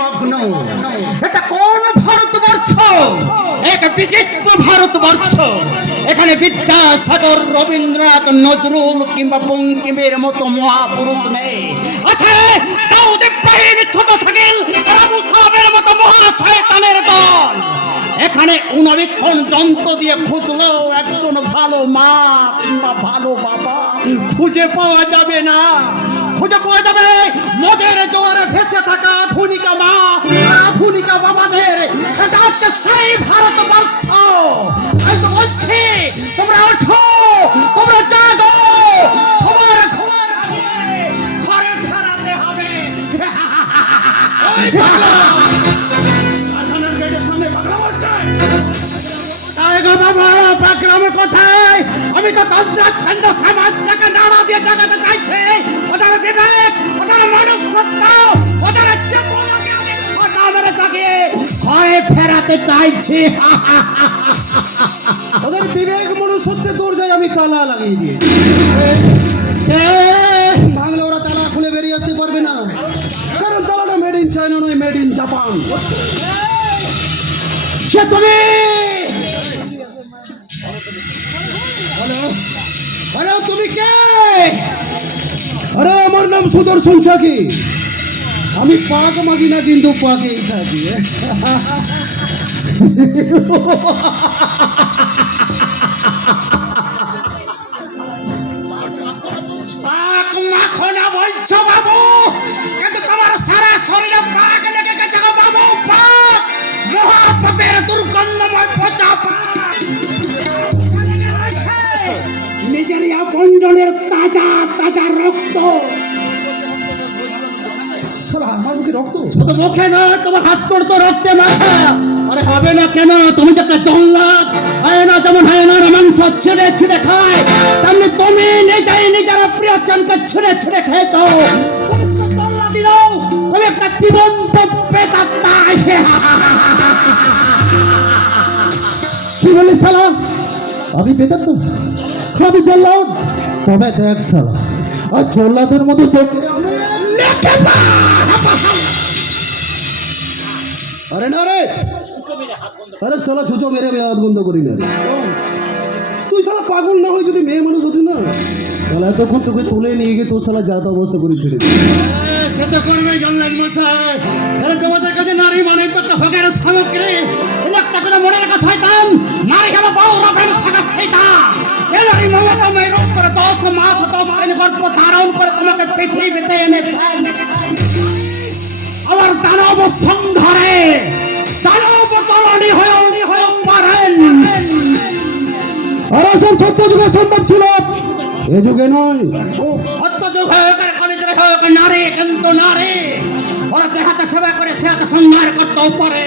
মগ্ন। এটা কোন ভারতবর্ষ? এক বিচিত্র ভারতবর্ষ। এখানে বিদ্যাসাগর, রবীন্দ্রনাথ, নজরুল কিংবা বঙ্কিমের মতো মহাপুরুষ নেই। আছে দাউদ ইব্রাহিম, ছোট শাকিল, আবু সালামের মতো মহাশয়তানের দল। এখানে উনবীক্ষণ যন্ত্র দিয়ে খুঁজলেও একজন ভালো মা কিংবা ভালো বাবা খুঁজে পাওয়া যাবে না। খুঁজে পাওয়া যাবে মদের জোয়ারে ভেসে থাকা আধুনিকা মা আর আধুনিকা বাবাদের। এটা হচ্ছে সেই ভারতবর্ষ। আমি তো বলছি তোমরা ওঠো, তোমরা জাগো, সবার ঘুমের আগে ঘরে ফেরাতে হবে। কোথায়? আমি তো তন্ত্রাখণ্ড সমাজটাকে নাড়া দিয়ে জাগাতে চাইছি। ওদের বিবেক, ওদের মনুষ্যত্ব, ওদের জীবনকে আমি ছটা মেরে জাগিয়ে ভয়ে ফেরাতে চাইছি। ওদের বিবেক মনুষ্যত্বে দরজায় আমি তালা লাগিয়ে দিয়ে ভাঙলে ওরা তালা খুলে বেরিয়ে আসতে পারবে না, কারণ তালাটা মেড ইন চায়না নয়, মেড ইন জাপান। সে তুমি হ্যালো, তুমি কে? আরে আমার নাম সুদর্শন চাকি। আমি পাক মাগি না, কিন্তু পাকেই থাকি। পাক মাখো না বলছো বাবু, কিন্তু তোমার সারা শরীরে পাক লেগে গেছে গো বাবু। পাক, মহাপাপের দুর্গন্ধময় পচা পাক নিজের আপনজনের তাজা তাজা রক্ত। আমার মুখে রক্ত? শুধু মুখে নয়, তোমার হাত তোড়তো রক্তে মাথা। আরে হবে না কেন? তুমি তো একটা জল্লাদ। হয় না যেমন হয় না মাংস ছিঁড়ে ছিঁড়ে খায়, তেমনি তুমি নিজেই নিজের প্রিয়জনকে ছিঁড়ে ছিঁড়ে খেয়েছো। তুমি তো জল্লাদি নও, তুমি একটা জীবন্ত প্রেতাত্মা। কি বলিস শালা? আমি পেতাম না, আমি জল্লাদ। তবে দেখ শালা, আর জল্লাদের মতো তোকে আরে না রে, আরে শালা ছুঁচো মেরে হাত বন্ধ করি না। তুই শালা পাগল না হয়ে যদি মেয়ে মানুষ হতি না, তাহলে তখন তোকে তুলে নিয়ে গিয়ে তোর শালা যাতা অবস্থা করে ছেড়ে দিই। সেটা করবে জল্লাদ মশাই। তাহলে তোমাদের কাছে নারী মানে তো একটা ভাগের সামগ্রী। একটা করে মনে রাখা শয়তান, নারী হলো বউ রবের সাগা শয়তান। যে নারী মমতা মেরুন করে 10 মাস 10 দিন গর্ভ ধারণ করে তোমাকে পৃথিবীতে এনেছেন আমার দানব সংঘারে দানব তলনি হয়ে পারেন। আর সব সত্য যুগে সম্ভব ছিল, এ যুগে নয়। সত্য যুগ হোক আর কলি যুগে হোক, নারী কিন্তু নারী। ওরা যে হাতে সেবা করে সে হাতে সংহার করতেও পারে।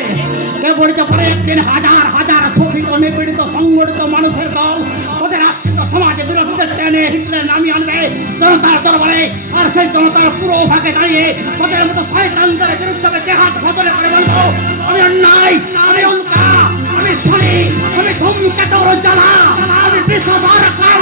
কে বলিতে পারে একদিন হাজার হাজার শোষিত নিপীড়িত সংগঠিত মানুষের দল ওদের আশ্রিত সমাজে বিরোধীদের টেনে হিচড়ে নামিয়ে আনবে জনতার দরবারে। আর সেই জনতার পুরো ভাগে দাঁড়িয়ে ওদের মতো শয়তানদের বিরুদ্ধে যে হাত বদলে করে বলবো, আমি অন্যায়, আমি অলকা, আমি শনি, আমি ধূমকেতুর জ্বালা, আমি বিষধর কাল